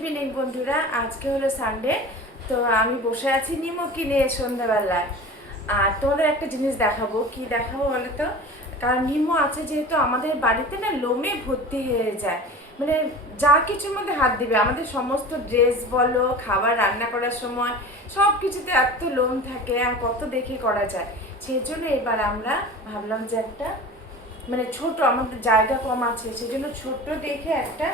Evening বন্ধুরা। আজকে হলো সানডে তো আমি বসে আছি নিমো কিনে সন্ধ্যাবেলায়। আর তোমাদের একটা জিনিস দেখাবো। কি দেখাবো বলো তো কারণ নিমো আছে যেহেতু আমাদের বাড়িতে না লোমে ভর্তি হয়ে যায়। মানে যা কিছুর মধ্যে হাত দিবে। আমাদের সমস্ত ড্রেস বলো, খাবার রান্না করার সময় সব কিছুতে এত লোম থাকে আর কত দেখে করা যায়। সেই জন্য এবার আমরা ভাবলাম যে একটা মানে ছোট আমাদের জায়গা কম আছে সেই জন্য ছোট্ট দেখে একটা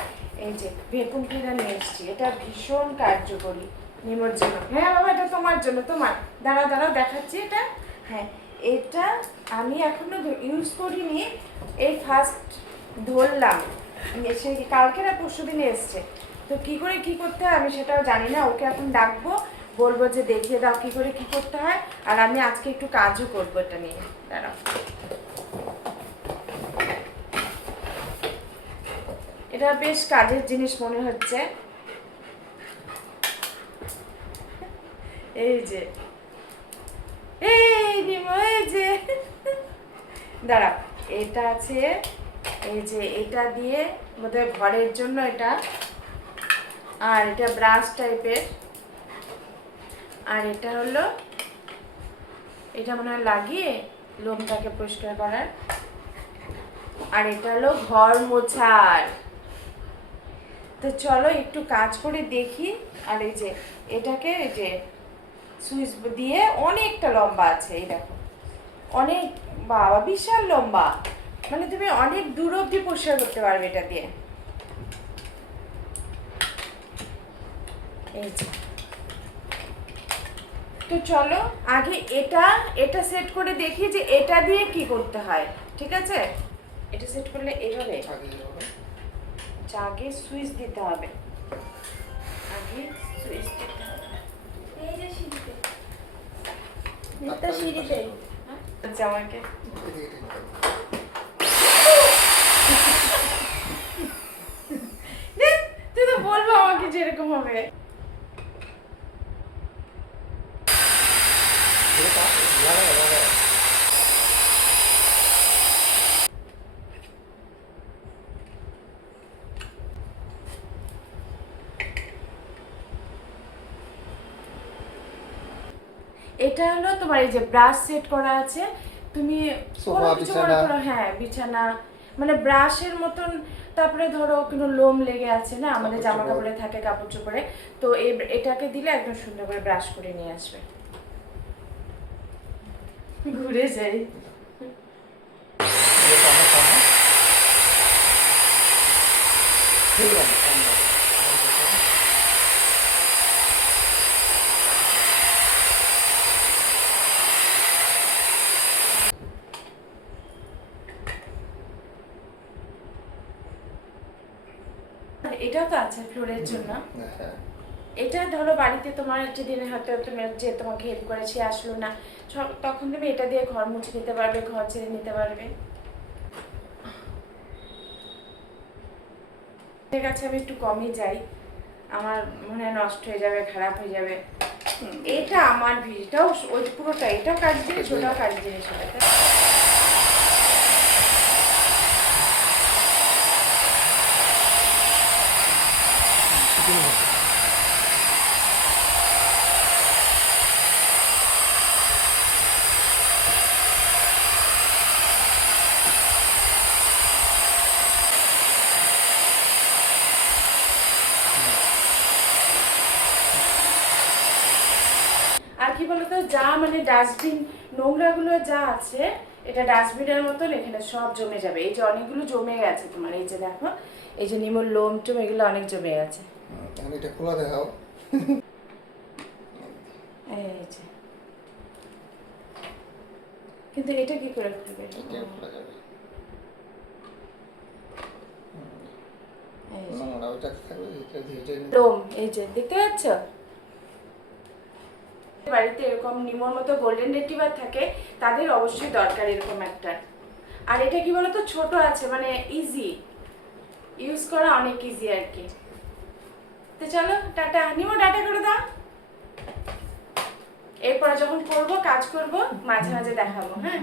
এই যে ভেকুম ক্লিনার নিয়ে এসেছি। এটা ভীষণ কার্যকরী নিমোর জন্য হ্যাঁ বাবা, এটা তোমার জন্য, তোমার। দাঁড়া দাঁড়াও, দেখাচ্ছি এটা। হ্যাঁ এটা আমি এখনও ইউজ করিনি, এই ফার্স্ট ধরলাম। সে কালকে না পরশু দিনে এসছে। তো কী করে কি করতে হয় আমি সেটাও জানি না, ওকে এখন ডাকবো, বলব যে দেখিয়ে দাও কী করে কি করতে হয়। আর আমি আজকে একটু কাজও করব এটা নিয়ে। দাঁড়াও। এটা বেশ কাজের জিনিস মনে হচ্ছে। এই যে। এই নিমো, এই যে। দাঁড়া এটা আছে, এই যে এটা দিয়ে বোধহয় ঘরের জন্য এটা। আর এটা ব্রাশ টাইপের। আর এটা হলো, এটা মনে হয় লাগিয়ে লোমটাকে পরিষ্কার করার। আর এটা হলো ঘর মোছার। তো চলো একটু কাজ করে দেখি। আর এই যে, এটাকে এই যে সুইচ দিয়ে অনেকটা লম্বা আছে, এই দেখো। অনেক, বাবা, বিশাল লম্বা। মানে তুমি অনেক দূর অব্দি পরিষ্কার করতে পারবে এটা দিয়ে। এই যে। তো চলো, আগে এটা এটা সেট করে দেখি যে এটা দিয়ে কি করতে হয়, ঠিক আছে? এটা সেট করলে এইভাবে আচ্ছা, আগে সুইচ দিতে হবে। আগে সুইচ দিতে হবে। এই যে সিঁড়িতে। হ্যাঁ? আচ্ছা আমাকে দেখ, তুই তো বলব আমাকে যেরকম হবে। এটা হলো তোমার এই যে ব্রাশ সেট করা আছে। তুমি সোফা, কোনো কিছু মনে করো, হ্যাঁ বিছানা। মানে ব্রাশের মতন তারপরে ধরো কোনো লোম লেগে আছে না? আমাদের জামা কাপড়ে থাকে কাপড় চোপড়ে। তো এই এটাকে দিলে একদম সুন্দর করে ব্রাশ করে নিয়ে আসবে। ঘুরে যাই। এটাও তো আছে ফ্লোরের জন্য। এটা ধরো বাড়িতে তোমার যেদিন হয়তো তুমি যে তোমাকে হেল্প করে সে আসলো না তখন তুমি এটা দিয়ে ঘর মুছে নিতে পারবে ঘর ছেড়ে নিতে পারবে। ঠিক আছে আমি একটু কমই যাই। আমার মনে হয় নষ্ট হয়ে যাবে খারাপ হয়ে যাবে। এটা আমার ভিড়টাও ওই পুরোটা এটাও কাজ জিনিস ওটাও কাজ জিনিস ওটা বলতো যা মানে ডাস্টবিন নোংরাগুলো যা আছে এটা ডাস্টবিনের মতন এখানে সব জমে যাবে। এই যে অনেকগুলো জমে গেছে তোমার এই যে দেখো এই যে নিমুর লোম টোম এগুলো অনেক জমে গেছে। এটা খোলা দেখাও। এই যে। কিন্তু এটা কি করে খুলবে লোম এই যে দেখতে পাচ্ছ? বাড়িতে এরকম নিমোর মতো গোল্ডেন রেটিভার থাকে, তাদের অবশ্যই দরকার এরকম একটা। আর এটা কি বলতো? ছোট আছে মানে ইজি ইউজ করা অনেক ইজি আর কি তো চলো, টাটা। নিমো, টাটা করে দাও। এরপরে যখন করব, কাজ করব, মাঝে মাঝে দেখাবো হ্যাঁ?